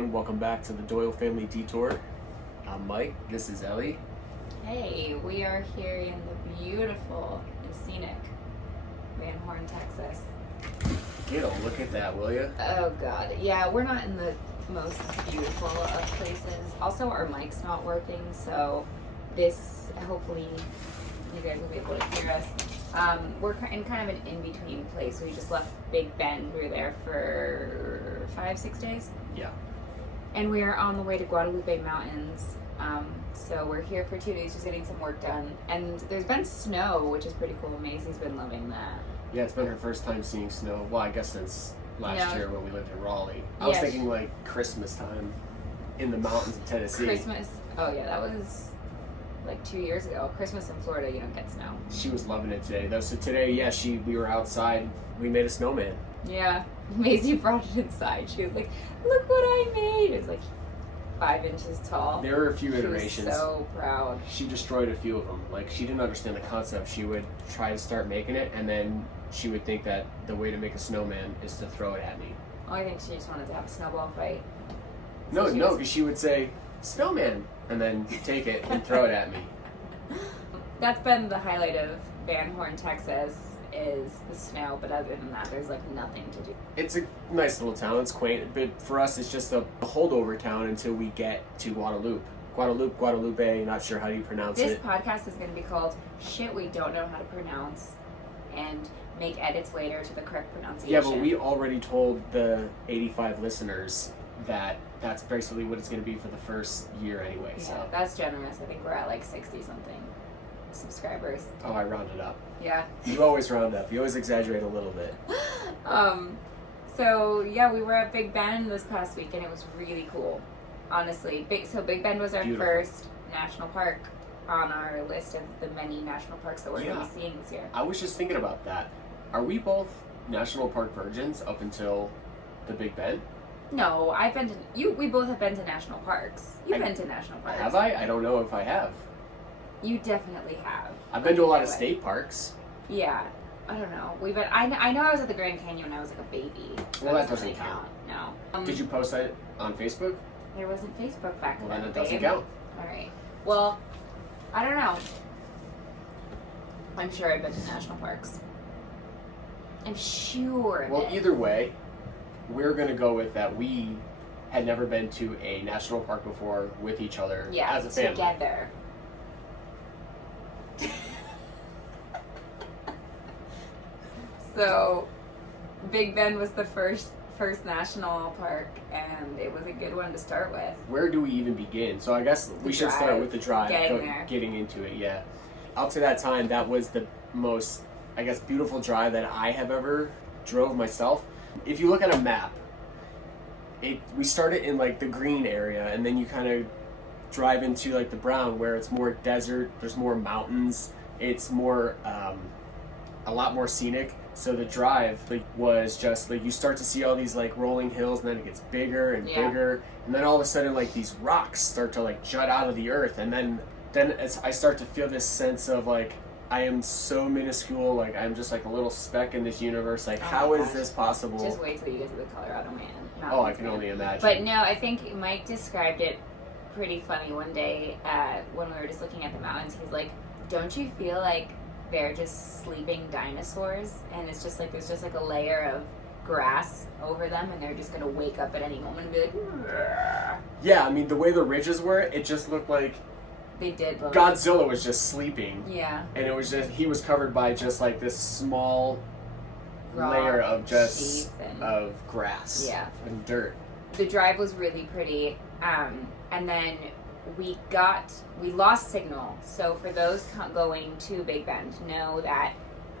everyone. Welcome back to the Doyle Family Detour. I'm Mike. This is Ellie. Hey, we are here in the beautiful and scenic Van Horn, Texas. Get a look at that, will you? Oh God, yeah, we're not in the most beautiful of places. Also, our mic's not working, so this, hopefully, you guys will be able to hear us. We're in kind of an in-between place. We just left Big Bend. We were there for 5-6 days. Yeah. And we are on the way to Guadalupe Mountains. So we're here for 2 days just getting some work done. And there's been snow, which is pretty cool. Maisie's been loving that. Yeah, it's been her first time seeing snow. Well, I guess since last year when we lived in Raleigh. I was thinking like Christmas time in the mountains of Tennessee. Christmas. Oh yeah, that was like 2 years ago. Christmas in Florida, you don't get snow. She was loving it today, though. So today, yeah, we were outside. We made a snowman. Yeah, Maisie brought it inside. She was like, "Look what I made!" It's like 5 inches tall. There were a few iterations. She was so proud. She destroyed a few of them. Like, she didn't understand the concept. She would try to start making it, and then she would think that the way to make a snowman is to throw it at me. Oh, I think she just wanted to have a snowball fight. No, because she would say, "Snowman," and then take it and throw it at me. That's been the highlight of Van Horn, Texas, is the snow, but other than that, there's like nothing to do. It's a nice little town. It's quaint, but for us, it's just a holdover town until we get to Guadalupe. Guadalupe, not sure how you pronounce This it. podcast is going to be called Shit We Don't Know How to Pronounce, and make edits later to the correct pronunciation. Yeah, but we already told the 85 listeners that that's basically what it's going to be for the first year anyway. Yeah, So that's generous. I think we're at like 60-something subscribers. Oh, I rounded up. Yeah. You always round up. You always exaggerate a little bit. So yeah, we were at Big Bend this past week, and it was really cool. Honestly, Big Bend was our first national park on our list of the many national parks that we're going to be seeing this year. I was just thinking about that. Are we both national park virgins up until the Big Bend? No, I've been to we both have been to national parks. You've been to national parks. Have I? I don't know if I have. You definitely have. I've been to a lot of state parks. Yeah. I don't know. I know I was at the Grand Canyon when I was like a baby. So well, that doesn't count. No. Did you post that on Facebook? There wasn't Facebook back then. Well, then it doesn't count. Alright. Well, I don't know. I'm sure I've been to national parks. I'm sure. Well, either way, we're going to go with that we had never been to a national park before with each other as a family. Together. So, Big Bend was the first national park, and it was a good one to start with. Where do we even begin? So I guess we should start with the drive, getting into it, yeah. Up to that time, that was the most, I guess, beautiful drive that I have ever drove myself. If you look at a map, we started in like the green area, and then you kind of drive into like the brown, where it's more desert, there's more mountains, it's more, a lot more scenic. So the drive was just like you start to see all these like rolling hills, and then it gets bigger and bigger, and then all of a sudden like these rocks start to like jut out of the earth, and then I start to feel this sense of like I am so minuscule, like I'm just like a little speck in this universe. Like how is this possible? Just wait till you get to the Colorado man. Oh, I can only imagine. But no, I think Mike described it pretty funny one day when we were just looking at the mountains. He's like, "Don't you feel like they're just sleeping dinosaurs, and it's just like there's just like a layer of grass over them, and they're just gonna wake up at any moment and be like." Rrr. Yeah, I mean the way the ridges were, it just looked like they did look Godzilla was just sleeping. Yeah. And it was just he was covered by just like this small layer of of grass and dirt. The drive was really pretty, and then we lost signal. So for those going to Big Bend, know that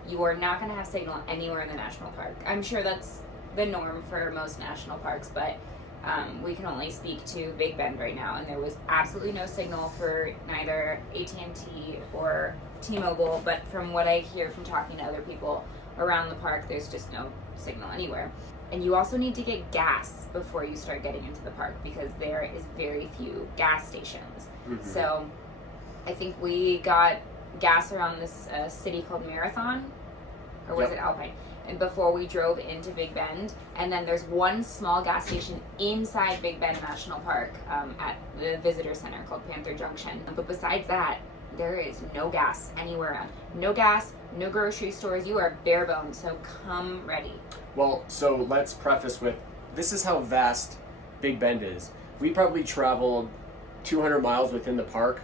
you are not going to have signal anywhere in the national park. I'm sure that's the norm for most national parks, but we can only speak to Big Bend right now, and there was absolutely no signal for neither AT&T or T-Mobile, but from what I hear from talking to other people around the park, there's just no signal anywhere. And you also need to get gas before you start getting into the park, because there is very few gas stations. Mm-hmm. So I think we got gas around this city called Marathon, or was it Alpine? before we drove into Big Bend, and then there's one small gas station inside Big Bend National Park at the visitor center called Panther Junction. But besides that, there is no gas anywhere around. No gas, no grocery stores. You are bare bones, so come ready. Well, so let's preface with, this is how vast Big Bend is. We probably traveled 200 miles within the park,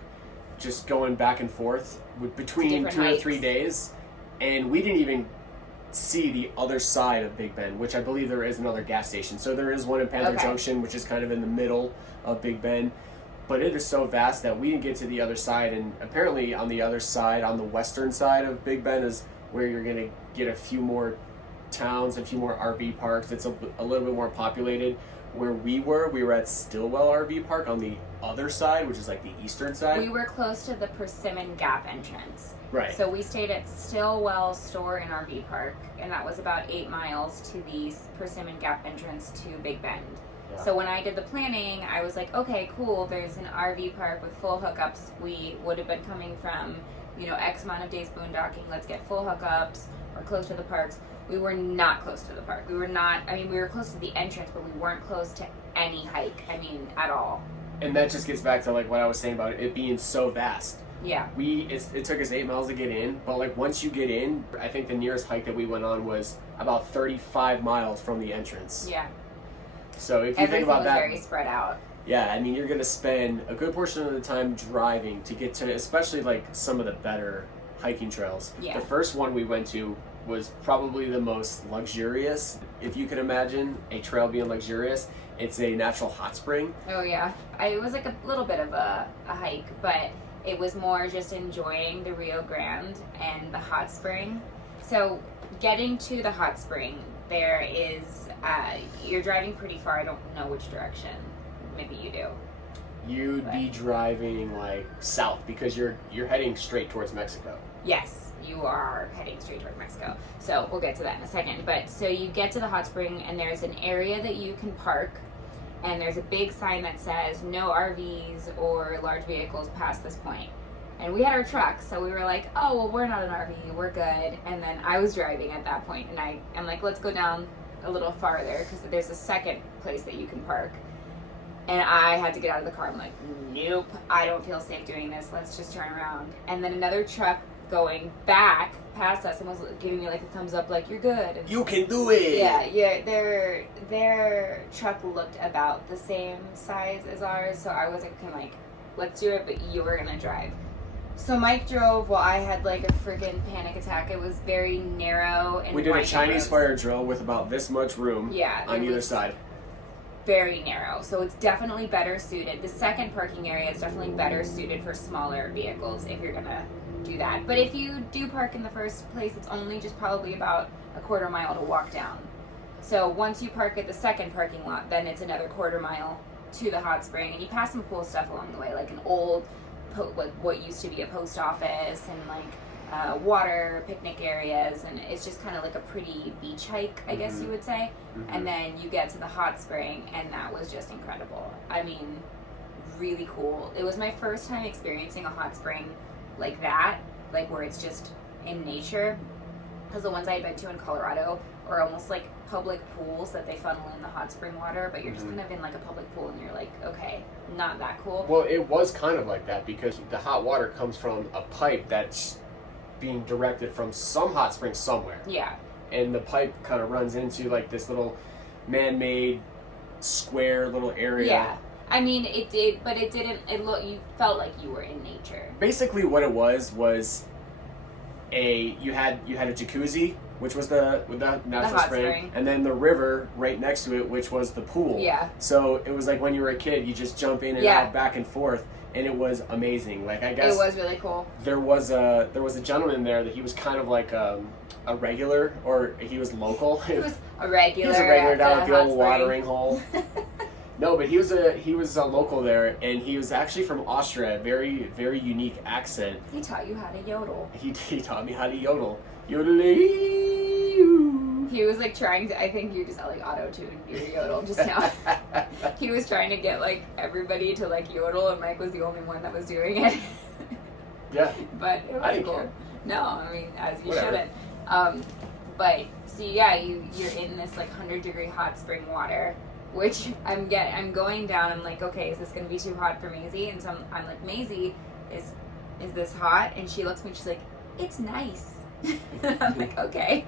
just going back and forth between 2 or 3 days, and we didn't even see the other side of Big Bend, which I believe there is another gas station. So there is one in Panther Junction, which is kind of in the middle of Big Bend, but it is so vast that we didn't get to the other side. And apparently on the other side, on the western side of Big Bend, is where you're going to get a few more towns, a few more RV parks. It's a little bit more populated. Where we were at Stillwell RV Park on the other side, which is like the eastern side. We were close to the Persimmon Gap entrance. Right. So we stayed at Stillwell Store and RV Park, and that was about 8 miles to the Persimmon Gap entrance to Big Bend. Yeah. So when I did the planning, I was like, okay, cool, there's an RV park with full hookups. We would have been coming from, X amount of days boondocking. Let's get full hookups. We're close to the parks. We were not close to the park. We were close to the entrance, but we weren't close to any hike. At all. And that just gets back to like what I was saying about it being so vast. Yeah. It took us 8 miles to get in, but like once you get in, I think the nearest hike that we went on was about 35 miles from the entrance. Yeah. So if you think about that, everything was very spread out. Yeah, you're going to spend a good portion of the time driving to get to, especially like some of the better hiking trails. Yeah. The first one we went to was probably the most luxurious. If you can imagine a trail being luxurious, it's a natural hot spring. Oh yeah. It was like a little bit of a hike, but it was more just enjoying the Rio Grande and the hot spring. So getting to the hot spring, there is, you're driving pretty far. I don't know which direction. Maybe you do. You'd be driving like south because you're heading straight towards Mexico. Yes. You are heading straight toward Mexico. So we'll get to that in a second. But so you get to the hot spring and there's an area that you can park, and there's a big sign that says no RVs or large vehicles past this point. And we had our truck, so we were like, oh, well, we're not an RV, we're good. And then I was driving at that point, and I'm like, let's go down a little farther because there's a second place that you can park. And I had to get out of the car. I'm like, nope, I don't feel safe doing this. Let's just turn around. And then another truck going back past us and was giving me like a thumbs up, like, you're good. And you can do it. Yeah. Their truck looked about the same size as ours, so I was like, let's do it, but you're gonna drive. So Mike drove while I had like a freaking panic attack. It was very narrow and we did a Chinese fire drill with about this much room. Yeah, on either side. Very narrow, so it's definitely better suited. The second parking area is definitely better suited for smaller vehicles if you're gonna do that. But if you do park in the first place, it's only just probably about a quarter mile to walk down. So once you park at the second parking lot, then it's another quarter mile to the hot spring, and you pass some cool stuff along the way, like an old, like what used to be a post office, and like water, picnic areas, and it's just kind of like a pretty beach hike, I guess you would say. And then you get to the hot spring, and that was just incredible. Really cool. It was my first time experiencing a hot spring like that, like where it's just in nature, because the ones I had been to in Colorado are almost like public pools that they funnel in the hot spring water, but you're just kind of in like a public pool, and you're like, okay, not that cool. Well, it was kind of like that because the hot water comes from a pipe that's being directed from some hot spring somewhere. Yeah. And the pipe kind of runs into like this little man-made square little area. Yeah. It did, but it didn't. You felt like you were in nature. Basically, what it was you had a jacuzzi, which was the natural spring, and then the river right next to it, which was the pool. Yeah. So it was like when you were a kid, you just jump in and out, back and forth, and it was amazing. Like, I guess it was really cool. There was a gentleman there that he was kind of like a regular, or he was local. He was a regular. He was a regular down at the old watering hole. No, but he was a local there, and he was actually from Austria. Very, very unique accent. He taught you how to yodel. He taught me how to yodel. Yodeling. He was like trying to. I think you just like auto-tuned your yodel just now. He was trying to get like everybody to like yodel, and Mike was the only one that was doing it. Yeah. But it was I didn't cool. care. No, as you Whatever. shouldn't. But So yeah, you're in this like 100-degree hot spring water, which I'm going down. I'm like, okay, is this gonna be too hot for Maisie? And so I'm like, Maisie, is this hot? And she looks at me, she's like, it's nice. I'm like, okay.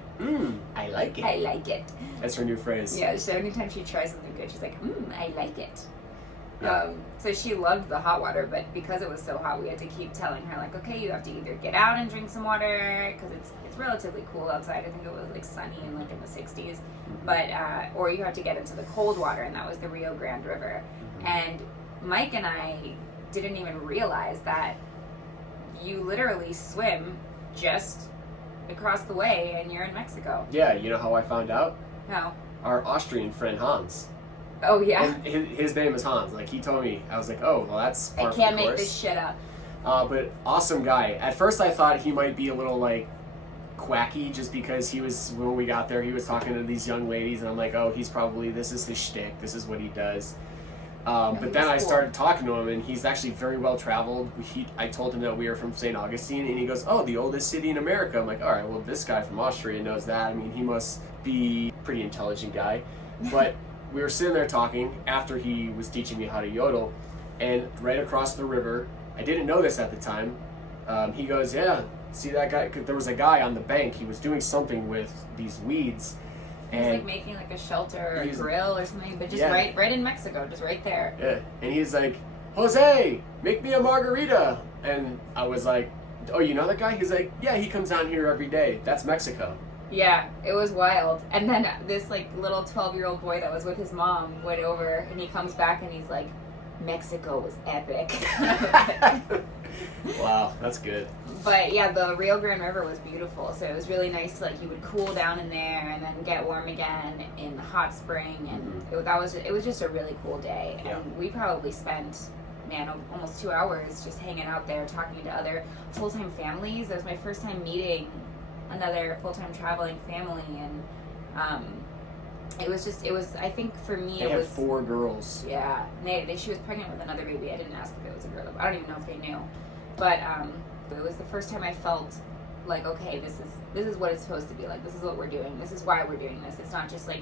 I like it. I like it. That's her new phrase. Yeah, so anytime she tries something good, she's like, I like it. Yeah. So she loved the hot water, but because it was so hot, we had to keep telling her, like, okay, you have to either get out and drink some water, because it's relatively cool outside. I think it was like sunny and like in the 60s, but or you have to get into the cold water, and that was the Rio Grande River. And Mike and I didn't even realize that you literally swim just across the way and you're in Mexico. Yeah, you know how I found out? How? Our Austrian friend Hans. Oh yeah. And his name is Hans. Like, he told me. I was like, oh, well, that's part I can't make this shit up. But awesome guy. At first I thought he might be a little like quacky, just because he was, when we got there, he was talking to these young ladies, and I'm like, oh, this is his shtick, this is what he does. But then I started talking to him, and he's actually very well traveled. I told him that we were from St. Augustine, and he goes, oh, the oldest city in America. I'm like, all right, well, this guy from Austria knows that. I mean, he must be a pretty intelligent guy. But we were sitting there talking after he was teaching me how to yodel, and right across the river, I didn't know this at the time, he goes, yeah, see that guy? There was a guy on the bank. He was doing something with these weeds. He's like making like a shelter or a grill or something, but just right in Mexico, just right there. Yeah, and he's like, Jose, make me a margarita. And I was like, oh, you know that guy? He's like, yeah, he comes down here every day. That's Mexico. Yeah, it was wild. And then this like little 12-year-old boy that was with his mom went over, and he comes back and he's like, Mexico was epic. Wow, that's good. But yeah, the Rio Grande River was beautiful, so it was really nice. Like, you would cool down in there and then get warm again in the hot spring, and it was just a really cool day. Yeah. And we probably spent, almost 2 hours just hanging out there, talking to other full-time families. That was my first time meeting another full-time traveling family, and it was I think for me they had 4 girls. Yeah, and she was pregnant with another baby. I didn't ask if it was a girl. I don't even know if they knew, but it was the first time I felt like, okay, this is what it's supposed to be like. This is what we're doing. This is why we're doing this. It's not just like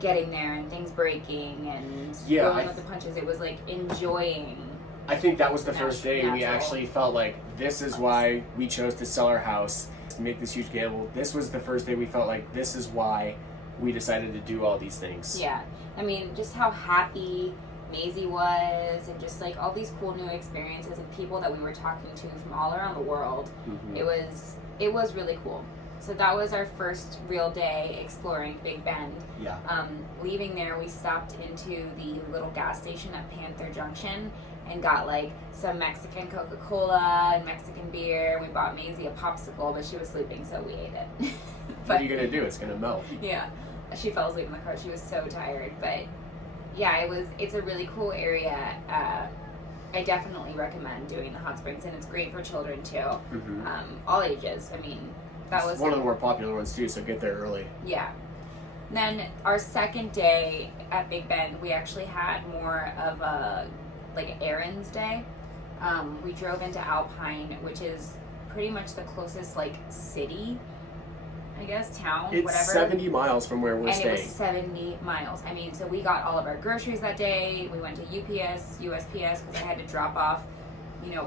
getting there and things breaking and going with the punches. It was like enjoying. I think that was the first day we actually felt like, this is why we chose to sell our house, to make this huge gamble. This was the first day we felt like, this is why we decided to do all these things. Yeah. I mean, just how happy Maisie was, and just like all these cool new experiences and people that we were talking to from all around the world. It was really cool. So that was our first real day exploring Big Bend. Yeah. Leaving there, we stopped into the little gas station at Panther Junction and got like some Mexican Coca-Cola and Mexican beer. We bought Maisie a popsicle, but she was sleeping, so we ate it. What are you gonna do? It's gonna melt. Yeah. She fell asleep in the car. She was so tired, but yeah, it's a really cool area. I definitely recommend doing the hot springs, and it's great for children too. All ages. I mean, that was one of the more popular ones too, so get there early. Yeah. Then our second day at Big Bend, we actually had more of a like errands day. We drove into Alpine, which is pretty much the closest like city, I guess, town, it's whatever. 70 miles from where we're staying. And it was 70 miles. I mean, so we got all of our groceries that day. We went to USPS, because I had to drop off,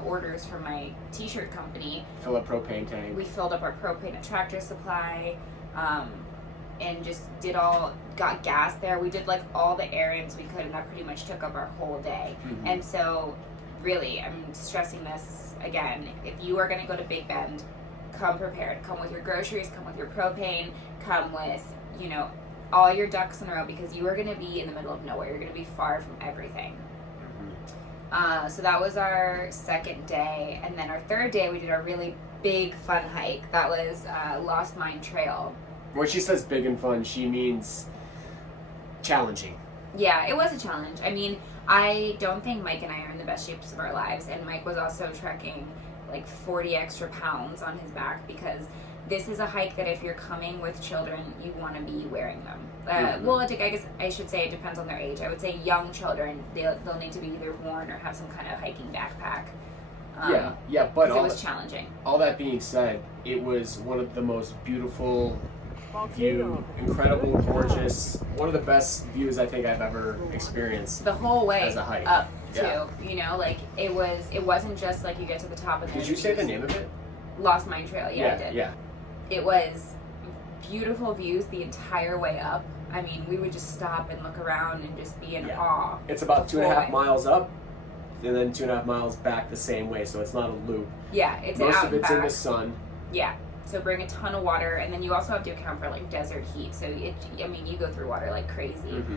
orders for my t-shirt company. Fill up propane tank. We filled up our propane at Tractor Supply, and just got gas there. We did like all the errands we could, and that pretty much took up our whole day. And so, really, I'm stressing this again. If you are going to go to Big Bend, come prepared. Come with your groceries, come with your propane, come with, all your ducks in a row, because you are going to be in the middle of nowhere. You're going to be far from everything. So that was our second day. And then our third day, we did our really big fun hike. That was Lost Mine Trail. When she says big and fun, she means challenging. Yeah, it was a challenge. I mean, I don't think Mike and I are in the best shapes of our lives. And Mike was also trekking like 40 extra pounds on his back, because this is a hike that if you're coming with children, you want to be wearing them. Well, I guess I should say it depends on their age. I would say young children, they'll need to be either worn or have some kind of hiking backpack. But it was challenging. All that being said, it was one of the most beautiful view, incredible, gorgeous. One of the best views I think I've ever experienced. The whole way as a hike. up too. You know, like it wasn't just like you get to the top of the. Did you say the name of it? Lost Mine Trail. Yeah, I did. Yeah. It was beautiful views the entire way up. I mean, we would just stop and look around and just be in awe. It's about 2.5 miles up, and then 2.5 miles back the same way, so it's not a loop. Yeah, it's most out of it's and in back. the sun. Yeah, so bring a ton of water, and then you also have to account for like desert heat. So you go through water like crazy. Mm-hmm.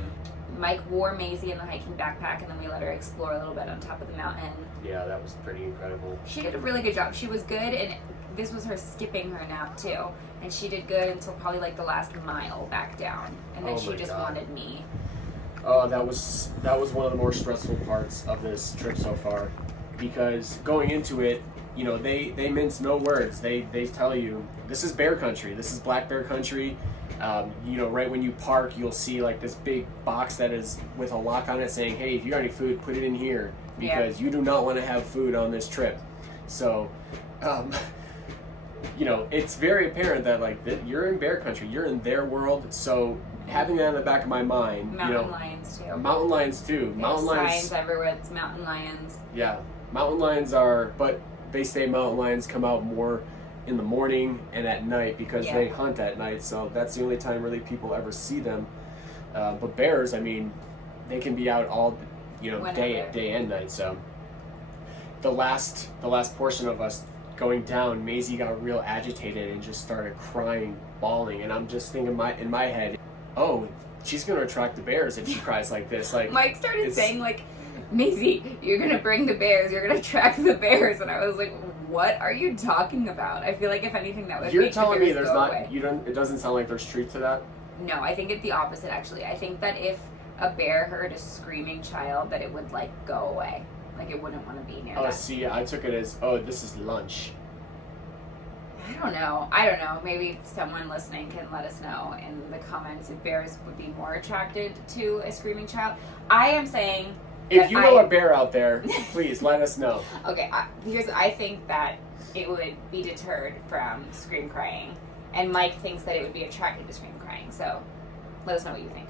Mike wore Maisie in the hiking backpack, and then we let her explore a little bit on top of the mountain. Yeah, that was pretty incredible. She did a really good job. She was good, and this was her skipping her nap too. And she did good until probably like the last mile back down, and then she just wanted me. Oh, that was one of the more stressful parts of this trip so far, because going into it, you know, they mince no words. They tell you this is bear country. This is black bear country. You know, right when you park, you'll see like this big box that is with a lock on it saying, "Hey, if you got any food, put it in here because you do not want to have food on this trip." So, you know, it's very apparent that like you're in bear country, you're in their world. So having that in the back of my mind, mountain lions too. Mountain lions too. Mountain lions. Signs everywhere. It's mountain lions. Yeah, mountain lions are, but they say mountain lions come out more in the morning and at night because they hunt at night. So that's the only time really people ever see them. But bears, I mean, they can be out all, you know, day and night. So the last portion of us going down, Maisie got real agitated and just started crying, bawling, and I'm just thinking in my head, oh, she's gonna attract the bears if she cries like this. Like Mike started saying like, Maisie, you're gonna bring the bears, you're gonna attract the bears, and I was like, what are you talking about? I feel like if anything that would You're make telling the me bears there's go not away. it doesn't sound like there's truth to that? No, I think it's the opposite actually. I think that if a bear heard a screaming child, that it would like go away. Like it wouldn't want to be near that. See, I took it as, oh, this is lunch. I don't know. Maybe someone listening can let us know in the comments if bears would be more attracted to a screaming child. I am saying, if you know a bear out there, please let us know. Okay, I think that it would be deterred from scream crying, and Mike thinks that it would be attracted to scream crying. So let us know what you think.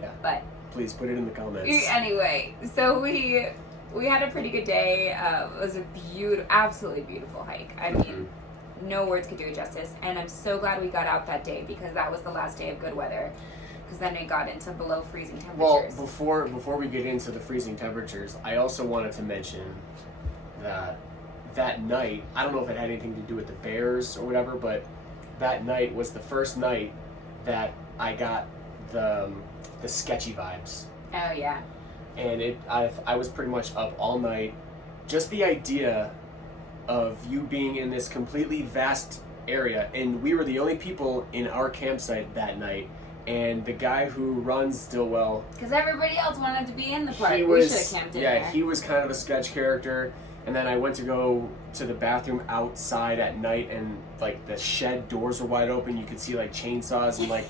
Yeah. But please put it in the comments. Anyway, so we had a pretty good day. It was a absolutely beautiful hike. I mean, no words could do it justice. And I'm so glad we got out that day because that was the last day of good weather. Because then it got into below freezing temperatures. Well, before we get into the freezing temperatures, I also wanted to mention that night, I don't know if it had anything to do with the bears or whatever, but that night was the first night that I got the sketchy vibes. Oh yeah. And I was pretty much up all night. Just the idea of you being in this completely vast area, and we were the only people in our campsite that night. And the guy who runs Stillwell, because everybody else wanted to be in the park, we should have camped in there. Yeah, he was kind of a sketch character. And then I went to go to the bathroom outside at night, and like the shed doors were wide open. You could see like chainsaws and like.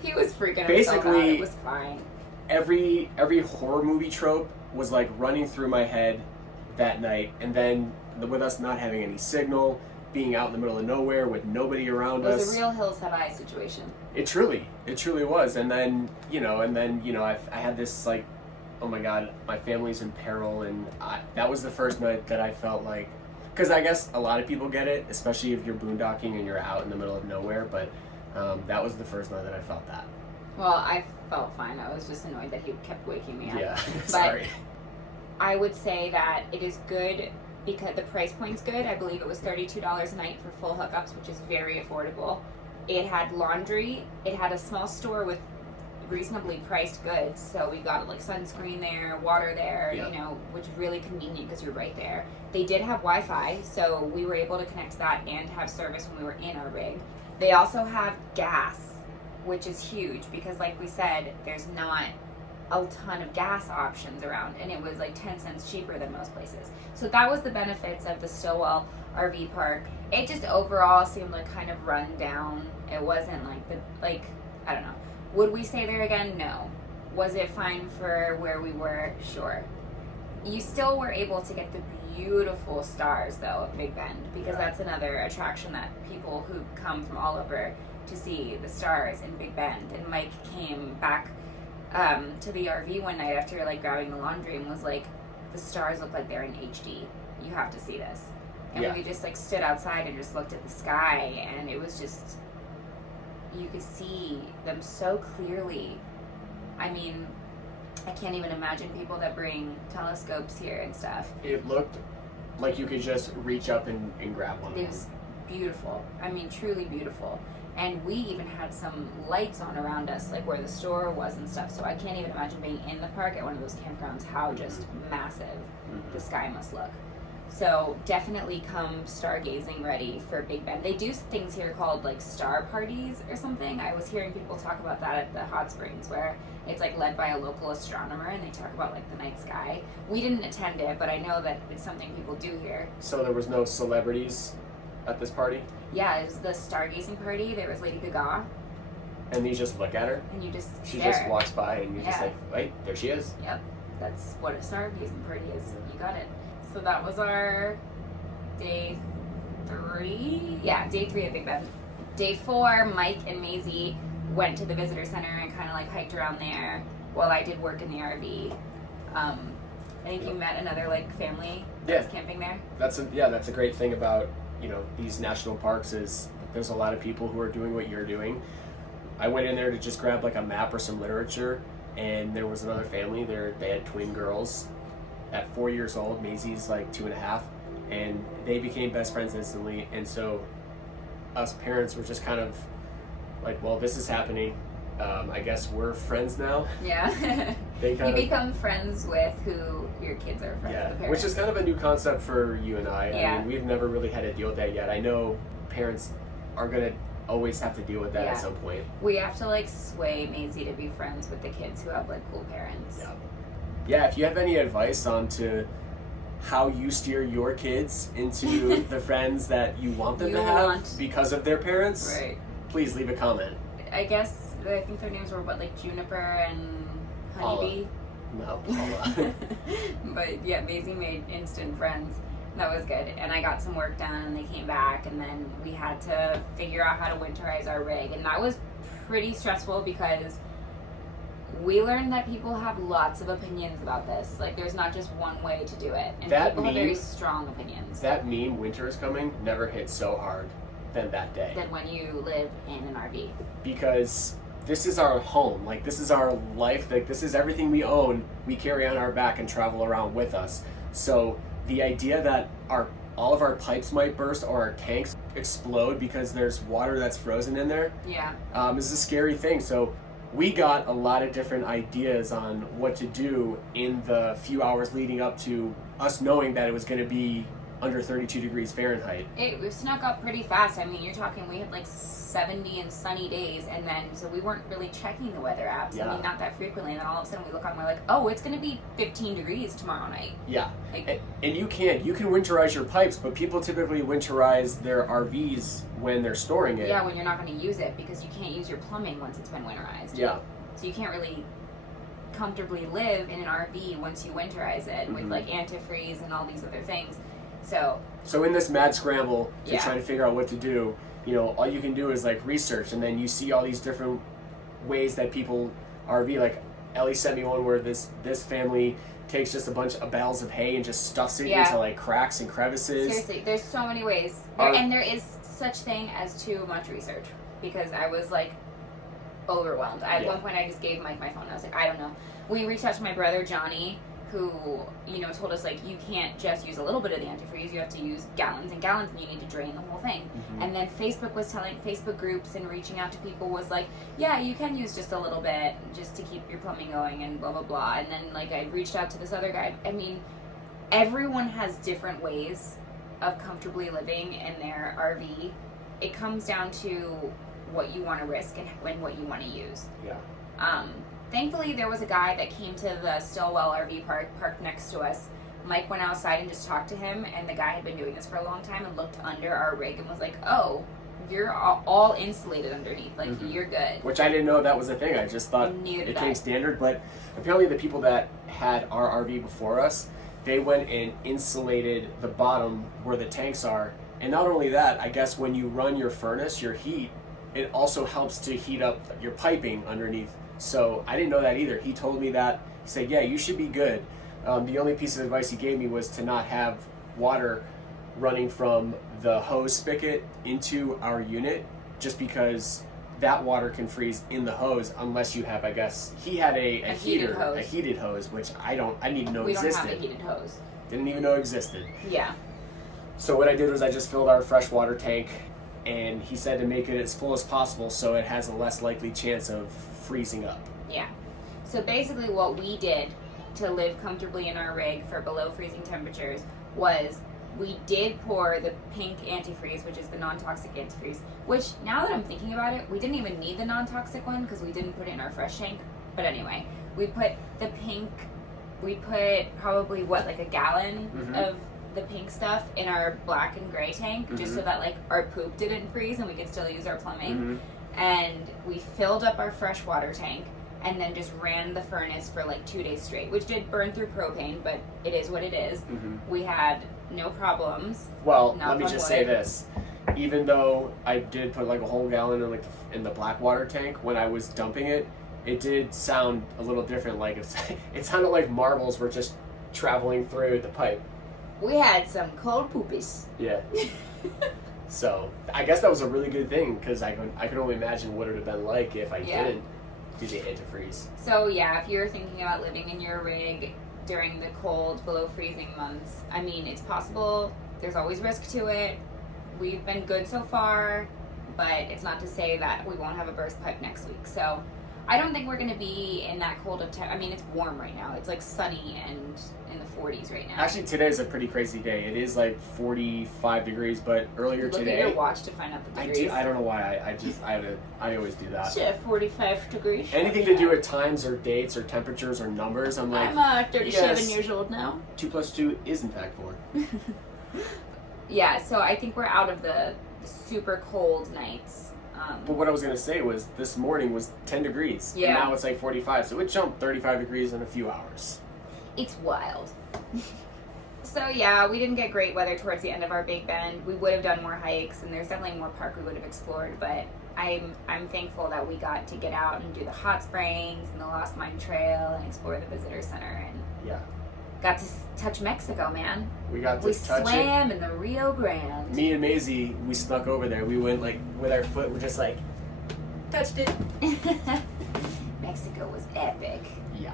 He was freaking himself out. It was fine. Every horror movie trope was like running through my head that night, and then with us not having any signal, being out in the middle of nowhere with nobody around us. It was a real Hills Have Eyes situation. It truly was. And then I had this like, oh my God, my family's in peril, and that was the first night that I felt like, because I guess a lot of people get it, especially if you're boondocking and you're out in the middle of nowhere, but that was the first night that I felt that. Well, I felt fine. I was just annoyed that he kept waking me up. Yeah, sorry. I would say that it is good because the price point's good. I believe it was $32 a night for full hookups, which is very affordable. It had laundry. It had a small store with reasonably priced goods. So we got like sunscreen there, water there, which is really convenient because you're right there. They did have Wi-Fi, so we were able to connect to that and have service when we were in our rig. They also have gas, which is huge because like we said, there's not a ton of gas options around, and it was like 10 cents cheaper than most places. So that was the benefits of the Stillwell RV park. It just overall seemed like kind of run down. It wasn't like I don't know. Would we stay there again? No. Was it fine for where we were? Sure. You still were able to get the beautiful stars though at Big Bend, because that's another attraction that people who come from all over to see the stars in Big Bend. And Mike came back to the RV one night after like grabbing the laundry and was like, the stars look like they're in HD. You have to see this. And we just like stood outside and just looked at the sky, and it was just, you could see them so clearly. I mean, I can't even imagine people that bring telescopes here and stuff. It looked like you could just reach up and grab one. It was beautiful. I mean, truly beautiful. And we even had some lights on around us, like where the store was and stuff. So I can't even imagine being in the park at one of those campgrounds, how just massive the sky must look. So definitely come stargazing ready for Big Bend. They do things here called like star parties or something. I was hearing people talk about that at the hot springs, where it's like led by a local astronomer and they talk about like the night sky. We didn't attend it, but I know that it's something people do here. So there was no celebrities at this party? Yeah, it was the stargazing party. There was Lady Gaga. And you just look at her? And you just She stare. just walks by and you're just like, wait, there she is. Yep, that's what a stargazing party is. You got it. So that was our day 3. Yeah, day 3 at Big Bend. Day 4, Mike and Maisie went to the visitor center and kind of like hiked around there while I did work in the RV. I think you met another like family that was camping there. That's a great thing about, you know, these national parks is there's a lot of people who are doing what you're doing. I went in there to just grab like a map or some literature, and there was another family there. They had twin girls at 4 years old. Maisie's like 2.5, and they became best friends instantly. And so us parents were just kind of like, well, this is happening. I guess we're friends now. Yeah. You become friends with who your kids are friends with. The parents. Which is kind of a new concept for you and I. Yeah. I mean, we've never really had to deal with that yet. I know parents are going to always have to deal with that at some point. We have to like sway Maisie to be friends with the kids who have like cool parents. Yeah, if you have any advice on to how you steer your kids into the friends that you want them to have because of their parents, please leave a comment. I think their names were like Juniper and Honeybee. No, Paula. But yeah, Maisie made instant friends. That was good. And I got some work done and they came back, and then we had to figure out how to winterize our rig. And that was pretty stressful because we learned that people have lots of opinions about this. Like, there's not just one way to do it. And people have very strong opinions. That meme, winter is coming, never hit so hard than that day. Than when you live in an RV. Because this is our home. Like, this is our life. Like, this is everything we own. We carry on our back and travel around with us. So the idea that all of our pipes might burst or our tanks explode because there's water that's frozen in there is a scary thing. So we got a lot of different ideas on what to do in the few hours leading up to us knowing that it was going to be under 32 degrees Fahrenheit. It snuck up pretty fast. I mean, you're talking, we had like 70 and sunny days, and then so we weren't really checking the weather apps. I mean, not that frequently, and then all of a sudden we look on and we're like, oh, it's going to be 15 degrees tomorrow night. Yeah. Like, and you can winterize your pipes, but people typically winterize their RVs when they're storing it. Yeah, when you're not going to use it, because you can't use your plumbing once it's been winterized. Yeah. So you can't really comfortably live in an RV once you winterize it with like antifreeze and all these other things. So in this mad scramble to try to figure out what to do, you know, all you can do is like research, and then you see all these different ways that people RV. Like Ellie sent me one where this family takes just a bunch of bales of hay and just stuffs it into like cracks and crevices. Seriously, there's so many ways, and there is such thing as too much research, because I was like overwhelmed. At one point, I just gave Mike my phone. I was like, I don't know. We reached out to my brother Johnny, who, you know, told us, like, you can't just use a little bit of the antifreeze, you have to use gallons and gallons, and you need to drain the whole thing. And then Facebook groups and reaching out to people was like, yeah, you can use just a little bit just to keep your plumbing going and blah, blah, blah. And then, like, I reached out to this other guy. I mean, everyone has different ways of comfortably living in their RV. It comes down to what you want to risk and what you want to use. Thankfully, there was a guy that came to the Stillwell RV park next to us. Mike went outside and just talked to him, and the guy had been doing this for a long time and looked under our rig and was like, oh, you're all insulated underneath. Like, you're good. Which I didn't know that was a thing. I just thought it came standard. But apparently the people that had our RV before us, they went and insulated the bottom where the tanks are. And not only that, I guess when you run your furnace, your heat, it also helps to heat up your piping underneath. So I didn't know that either. He told me that. He said, yeah, you should be good. The only piece of advice he gave me was to not have water running from the hose spigot into our unit, just because that water can freeze in the hose unless you have, I guess, he had a heated hose, which I didn't even know existed. We don't have a heated hose. Didn't even know existed. Yeah. So what I did was I just filled our freshwater tank, and he said to make it as full as possible so it has a less likely chance of freezing up. Yeah. So basically what we did to live comfortably in our rig for below freezing temperatures was we did pour the pink antifreeze, which is the non-toxic antifreeze, which now that I'm thinking about it, we didn't even need the non-toxic one because we didn't put it in our fresh tank. But anyway, we put the pink, we put probably like a gallon of the pink stuff in our black and gray tank, just so that like our poop didn't freeze and we could still use our plumbing. And we filled up our freshwater tank and then just ran the furnace for like 2 days straight, which did burn through propane, but it is what it is. We had no problems. Well, let me just say this. Even though I did put like a whole gallon in the black water tank, when I was dumping it, it did sound a little different. Like it sounded like marbles were just traveling through the pipe. We had some cold poopies. Yeah. So I guess that was a really good thing, because I could only imagine what it would have been like if I didn't do the antifreeze. So yeah, if you're thinking about living in your rig during the cold, below freezing months, I mean, it's possible. There's always risk to it. We've been good so far, but it's not to say that we won't have a burst pipe next week. So I don't think we're going to be in that cold of I mean, it's warm right now. It's like sunny and in the 40s right now. Actually, today's a pretty crazy day. It is like 45 degrees, but earlier today... Look at your watch to find out the degrees. I don't know why. I always do that. Shit, 45 degrees. Anything to do with times or dates or temperatures or numbers, I'm like... I'm 37 years old now. 2 plus 2 is in fact 4. Yeah, so I think we're out of the super cold nights. But what I was going to say was this morning was 10 degrees. Yeah. And now it's like 45. So it jumped 35 degrees in a few hours. It's wild. So yeah, we didn't get great weather towards the end of our Big Bend. We would have done more hikes, and there's definitely more park we would have explored, but I'm thankful that we got to get out and do the hot springs and the Lost Mine Trail and explore the visitor center, and got to touch Mexico, man. We touch it. We swam in the Rio Grande. Me and Maisie, we snuck over there. We went like with our foot, we're just like, touched it. Mexico was epic. Yeah.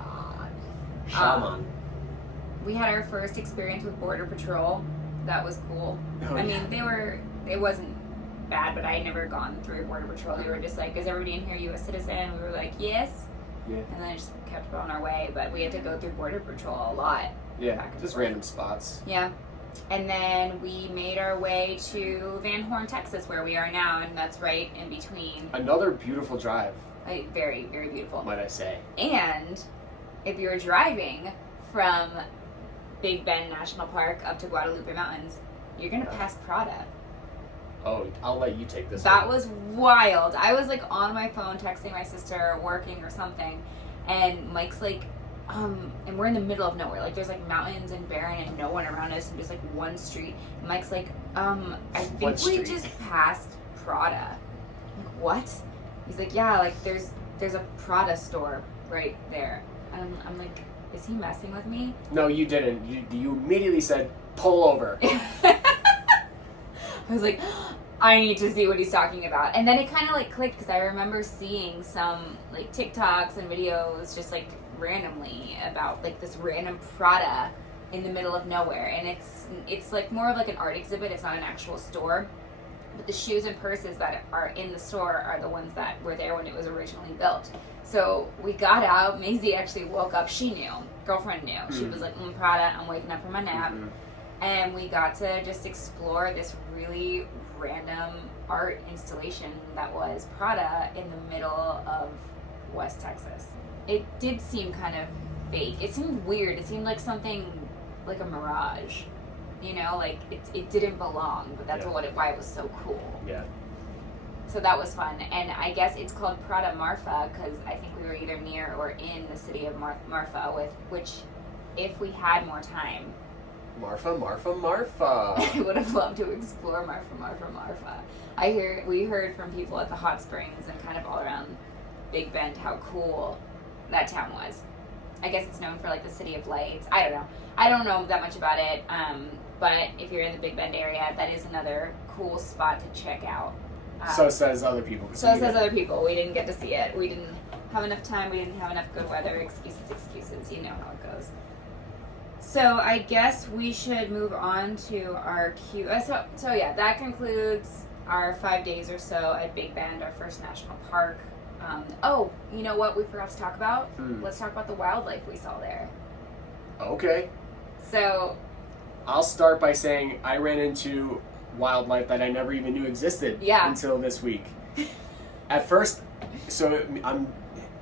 Shaman. We had our first experience with Border Patrol. That was cool. Oh, I mean, it wasn't bad, but I had never gone through Border Patrol. They were just like, is everybody in here U.S. citizen? We were like, yes. Yeah. And then I just kept on our way, but we had to go through Border Patrol a lot. Yeah, just random spots. Yeah. And then we made our way to Van Horn, Texas, where we are now, and that's right in between. Another beautiful drive. Very, very beautiful. Might I say. And if you're driving from Big Bend National Park up to Guadalupe Mountains, you're going to pass Prada. Oh, I'll let you take this That one. was wild. I was like on my phone texting my sister, working or something, and Mike's like, and we're in the middle of nowhere. Like, there's like mountains and barren and no one around us and just like one street. And Mike's like, I think we just passed Prada. I'm like, what? He's like, yeah, like there's a Prada store right there. And I'm like, is he messing with me? No, you didn't. You immediately said, pull over. I was like, I need to see what he's talking about. And then it kind of like clicked, because I remember seeing some like TikToks and videos just like randomly about like this random Prada in the middle of nowhere. And it's like more of like an art exhibit. It's not an actual store. But the shoes and purses that are in the store are the ones that were there when it was originally built. So we got out. Maisie actually woke up. She knew. Girlfriend knew. She was like, Prada, I'm waking up from my nap. And we got to just explore this really random art installation that was Prada in the middle of West Texas. It did seem kind of fake. It seemed weird. It seemed like something like a mirage. You know, like it didn't belong, but that's why it was so cool. Yeah. So that was fun. And I guess it's called Prada Marfa because I think we were either near or in the city of Marfa, which if we had more time, Marfa. I would have loved to explore Marfa. We heard from people at the hot springs and kind of all around Big Bend how cool that town was. I guess it's known for like the City of Lights. I don't know. I don't know that much about it. But if you're in the Big Bend area, that is another cool spot to check out. So says other people. So says other people. We didn't get to see it. We didn't have enough time. We didn't have enough good weather. Excuses. You know how it goes. So I guess we should move on to our Q. So yeah, that concludes our 5 days or so at Big Bend, our first national park. You know what we forgot to talk about? Let's talk about the wildlife we saw there. Okay. So I'll start by saying I ran into wildlife that I never even knew existed until this week. At first,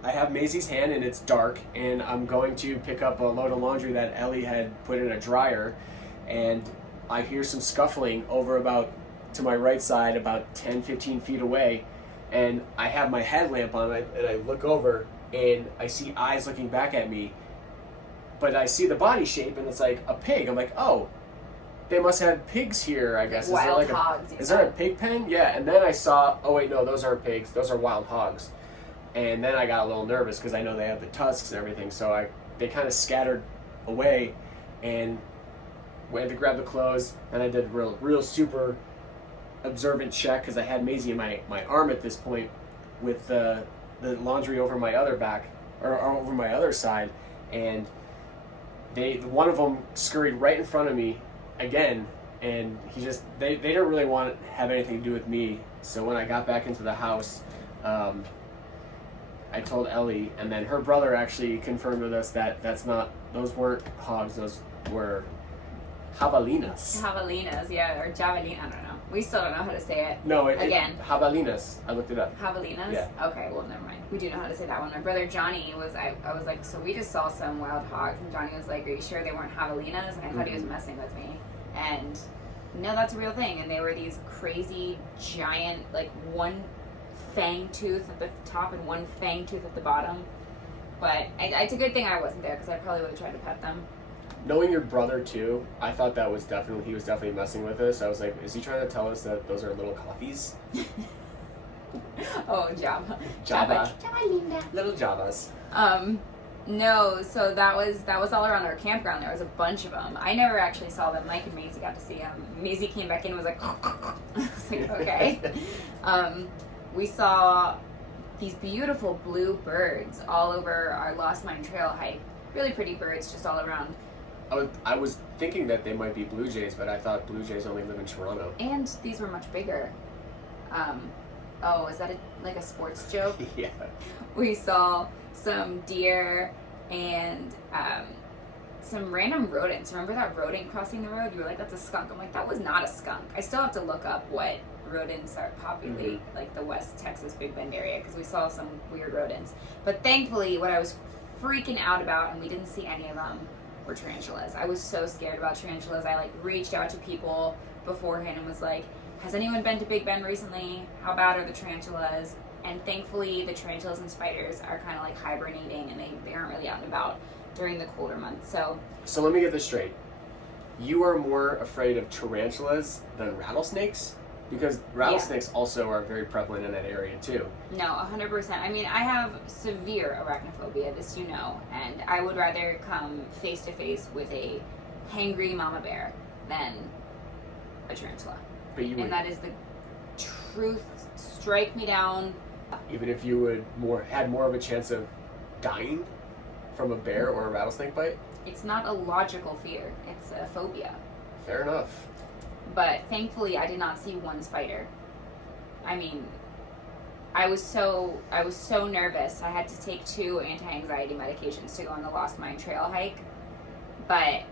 I have Maisie's hand and it's dark, and I'm going to pick up a load of laundry that Ellie had put in a dryer, and I hear some scuffling over to my right side, about 10-15 feet away, and I have my headlamp on and I look over and I see eyes looking back at me, but I see the body shape and it's like a pig. I'm like, oh, they must have pigs here, I guess. Wild hogs. Is there a pig pen? Yeah, and then I saw, oh wait, no, those aren't pigs, those are wild hogs. And then I got a little nervous because I know they have the tusks and everything, so they kind of scattered away, and we had to grab the clothes, and I did a real super observant check because I had Maisie in my arm at this point with the laundry over my other back, or over my other side, and one of them scurried right in front of me again, and they didn't really want to have anything to do with me. So when I got back into the house, I told Ellie, and then her brother actually confirmed with us that those weren't hogs, those were javelinas. Javelinas, yeah, or javelina, I don't know. We still don't know how to say it. No, javelinas. I looked it up. Javelinas? Yeah. Okay, well, never mind. We do know how to say that one. My brother Johnny I was like, so we just saw some wild hogs, and Johnny was like, are you sure they weren't javelinas? And I thought he was messing with me. And no, that's a real thing. And they were these crazy, giant, like one fang tooth at the top and one fang tooth at the bottom. But it's a good thing I wasn't there because I probably would have tried to pet them. Knowing your brother too, I thought he was definitely messing with us. I was like, is he trying to tell us that those are little coffees? Oh, Java. Java Linda. Little Javas. No, so that was all around our campground. There was a bunch of them. I never actually saw them. Mike and Maisie got to see them. Maisie came back in and was like, I was like, okay. We saw these beautiful blue birds all over our Lost Mine Trail hike. Really pretty birds just all around. I was thinking that they might be blue jays, but I thought blue jays only live in Toronto. And these were much bigger. Is that like a sports joke? Yeah. We saw some deer and some random rodents. Remember that rodent crossing the road? You were like, that's a skunk. I'm like, that was not a skunk. I still have to look up what rodents are populate like the West Texas Big Bend area, because we saw some weird rodents. But thankfully, what I was freaking out about, and we didn't see any of them, were tarantulas. I was so scared about tarantulas. I reached out to people beforehand and was like, has anyone been to Big Bend recently? How bad are the tarantulas? And thankfully, the tarantulas and spiders are kind of hibernating, and they aren't really out and about during the colder months. So let me get this straight. You are more afraid of tarantulas than rattlesnakes? Because rattlesnakes also are very prevalent in that area too. No, 100%. I mean, I have severe arachnophobia, this you know, and I would rather come face to face with a hangry mama bear than a tarantula. And that is the truth. Strike me down. Even if you had more of a chance of dying from a bear or a rattlesnake bite? It's not a logical fear. It's a phobia. Fair enough. But thankfully, I did not see one spider. I mean, I was so nervous. I had to take 2 anti-anxiety medications to go on the Lost Mine Trail hike, but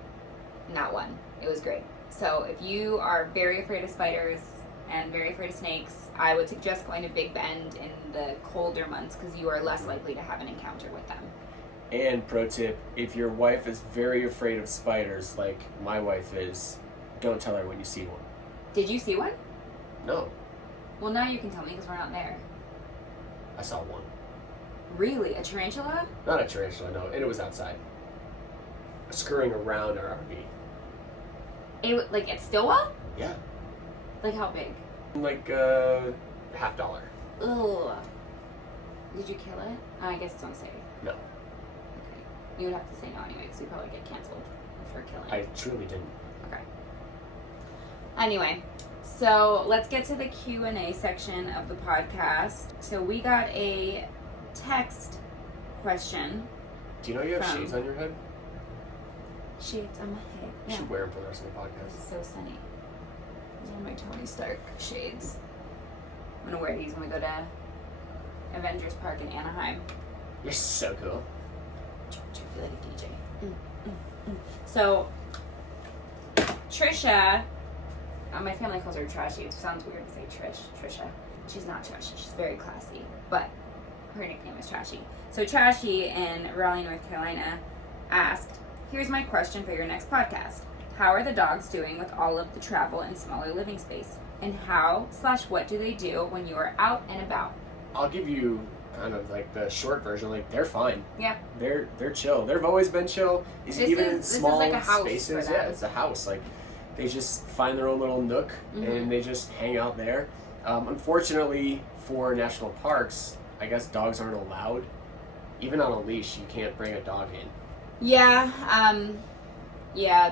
not one. It was great. So if you are very afraid of spiders and very afraid of snakes, I would suggest going to Big Bend in the colder months because you are less likely to have an encounter with them. And pro tip, if your wife is very afraid of spiders, like my wife is, don't tell her when you see one. Did you see one? No. Well, now you can tell me because we're not there. I saw one. Really? A tarantula? Not a tarantula, no. And it was outside. Scurrying around our RV. At Stillwell? Yeah. Like how big? Like $50. Ugh. Did you kill it? I guess don't say. No. Okay. You would have to say no anyway, because you probably get canceled for killing. I truly didn't. Okay. Anyway, so let's get to the Q&A section of the podcast. So we got a text question. Do you know you have shades on your head? Shades on my head. You should wear them for the rest of the podcast. It's so sunny. These are my Tony Stark shades. I'm gonna wear these when we go to Avengers Park in Anaheim. You're so cool. I feel like a DJ. So, Trisha, my family calls her Trashy. It sounds weird to say Trisha. She's not trashy. She's very classy, but her nickname is Trashy. So Trashy in Raleigh, North Carolina asked, here's my question for your next podcast. How are the dogs doing with all of the travel and smaller living space? And how/what do they do when you are out and about? I'll give you kind of like the short version. Like, they're fine. Yeah. They're chill. They've always been chill. Even in small like a house spaces. For them. Yeah, it's a house. Like, they just find their own little nook and they just hang out there. Unfortunately, for national parks, I guess dogs aren't allowed. Even on a leash, you can't bring a dog in. Yeah.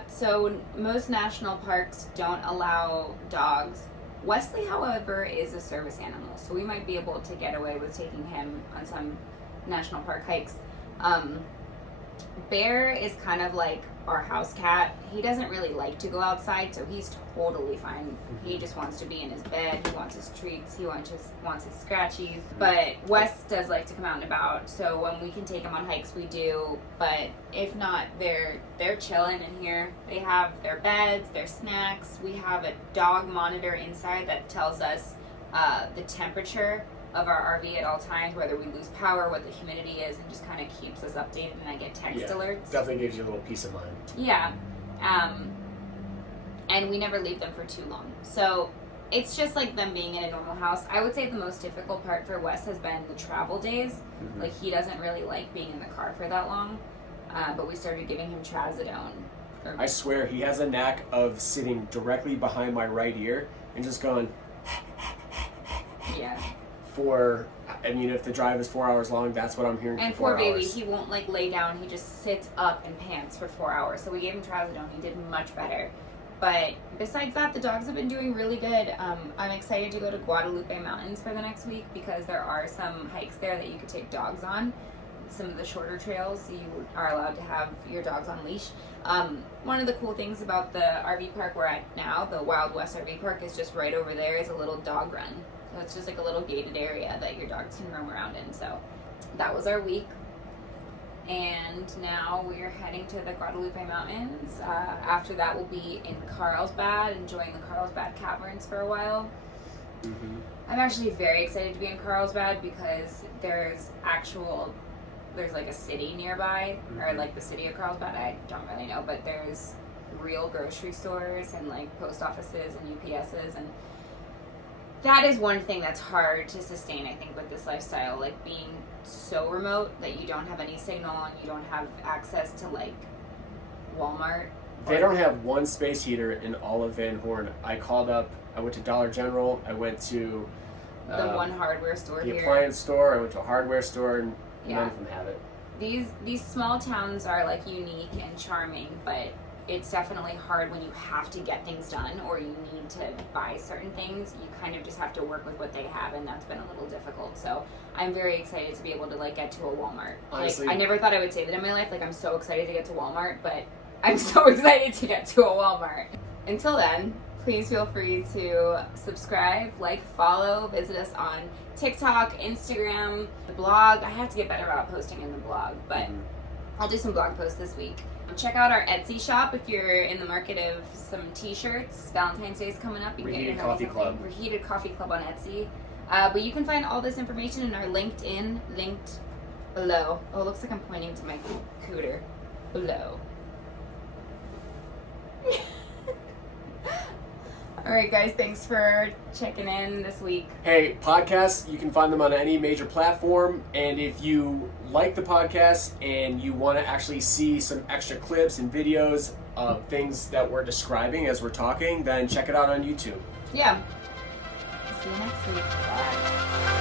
So most national parks don't allow dogs. Wesley, however, is a service animal, so we might be able to get away with taking him on some national park hikes. Bear is kind of like our house cat. He doesn't really like to go outside, so he's totally fine. He just wants to be in his bed. He wants his treats. He wants his scratchies. But Wes does like to come out and about, so when we can take him on hikes, we do. But if not, they're chilling in here. They have their beds, their snacks. We have a dog monitor inside that tells us the temperature of our RV at all times, whether we lose power, what the humidity is, and just kind of keeps us updated, and I get text alerts. Definitely gives you a little peace of mind. Yeah. And we never leave them for too long. So it's just like them being in a normal house. I would say the most difficult part for Wes has been the travel days. Like, he doesn't really like being in the car for that long. But we started giving him trazodone. I swear, he has a knack of sitting directly behind my right ear and just going... Yeah. If the drive is 4 hours long, that's what I'm hearing and for 4 poor hours. baby, he won't lay down. He just sits up and pants for 4 hours. So we gave him trazodone. He did much better. But besides that, the dogs have been doing really good. I'm excited to go to Guadalupe Mountains for the next week because there are some hikes there that you could take dogs on. Some of the shorter trails, you are allowed to have your dogs on leash. One of the cool things about the RV park we're at now, the Wild West RV park, is just right over there is a little dog run. So it's just like a little gated area that your dogs can roam around in. So that was our week. And now we're heading to the Guadalupe Mountains. After that, we'll be in Carlsbad, enjoying the Carlsbad Caverns for a while. I'm actually very excited to be in Carlsbad because there's like a city nearby, or like the city of Carlsbad, I don't really know, but there's real grocery stores and like post offices and UPSs, and that is one thing that's hard to sustain, I think, with this lifestyle, like being so remote that you don't have any signal and you don't have access to like Walmart. They don't have one space heater in all of Van Horn. I called up, I went to Dollar General, I went to the one hardware store the here. appliance store, I went to a hardware store, and none of them have it. These small towns are like unique and charming, but it's definitely hard when you have to get things done or you need to buy certain things. You kind of just have to work with what they have, and that's been a little difficult. So I'm very excited to be able to like get to a Walmart. Honestly, like, I never thought I would say that in my life. Like, I'm so excited to get to Walmart, but I'm so excited to get to a Walmart. Until then, please feel free to subscribe, like, follow, visit us on TikTok, Instagram, the blog. I have to get better about posting in the blog, but I'll do some blog posts this week. Check out our Etsy shop if you're in the market of some t-shirts. Valentine's Day is coming up. Reheated Coffee Club. Reheated Coffee Club on Etsy. But you can find all this information in our LinkedIn, linked below. Oh, it looks like I'm pointing to my cooter. Below. All right, guys, thanks for checking in this week. Hey, podcasts, you can find them on any major platform. And if you like the podcast and you want to actually see some extra clips and videos of things that we're describing as we're talking, then check it out on YouTube. Yeah. See you next week. Bye.